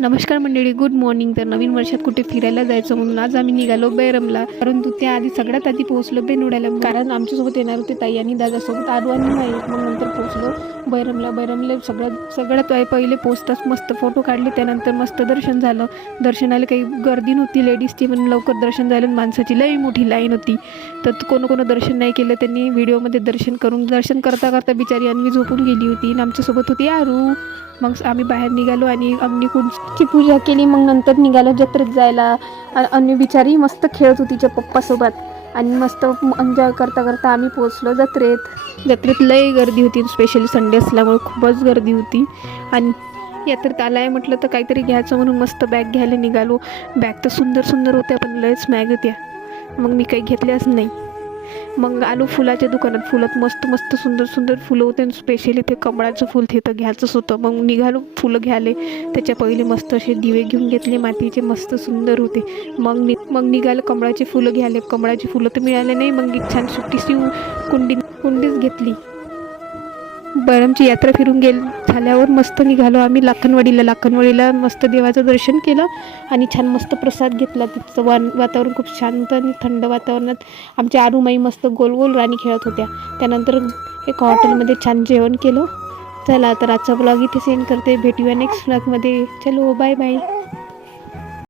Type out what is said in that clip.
नमस्कार मंडळी, good morning. तर नवीन वर्षात कुठे फिरायला जायचं म्हणून आज आम्ही निघालो बैरमला. परंतु त्याआधी सगळ्यात आधी पोहोचलो बेनोड्याला, कारण आमच्यासोबत येणार होते ताई आणि दादासोबत आरू आणि माई. मग नंतर पोहोचलो बैरमला सगळ्यात पहिले पोहोचताच मस्त फोटो काढले. त्यानंतर मस्त दर्शन झालं. दर्शनाला काही गर्दी नव्हती लेडीजची, म्हणून लवकर दर्शन झालं. माणसाची लई मोठी लाईन होती, तर कोण दर्शन नाही केलं त्यांनी व्हिडिओमध्ये दर्शन करता करता बिचारी अन्वी झोपून गेली होती आणि आमच्यासोबत होती आरू. मग आम्ही बाहेर निघालो आणि अग्निकुंडची पूजा केली. मग नंतर निघालो जत्रेत जायला. अन्वी बिचारी मस्त खेळत होती तिच्या पप्पासोबत आणि मस्त एन्जॉय करता करता आम्ही पोहोचलो जत्रेत लई गर्दी होती, स्पेशली संडे असल्यामुळे खूपच गर्दी होती. आणि यात्रेत आलाय म्हटलं तर काहीतरी घ्यायचं म्हणून मस्त बॅग घ्यायला निघालो. बॅग तर सुंदर होत्या, पण लयच मॅग होत्या. मग मी काही घेतल्याच नाही. मग आलो फुलाच्या दुकानात. फुलात मस्त सुंदर फुलं होते, स्पेशली ते कमळाचं फुल ते तर घ्यायचंच होतं. मग निघालो फुलं घ्यायले. त्याच्या पहिले मस्त असे दिवे घेऊन घेतले मातीचे, मस्त सुंदर होते. मग निघालं कमळाचे फुलं घ्यायले. कमळाची फुलं तर मिळाले नाही. मग एक छान सुट्टीशी कुंडीच घेतली. बैरमची यात्रा फिरून झाल्यावर मस्त निघालो आम्ही लाखनवाडीला मस्त देवाचं दर्शन केलं आणि छान मस्त प्रसाद घेतला. तिथचं वातावरण खूप शांत आणि थंड वातावरणात आमची आरूमाई मस्त गोल राणी खेळत होत्या. त्यानंतर एका हॉटेलमध्ये छान जेवण केलं. चला तर आजचा ब्लॉग इथे सेंड करते. भेटूया नेक्स्ट ब्लॉगमध्ये. चलो बाय बाय.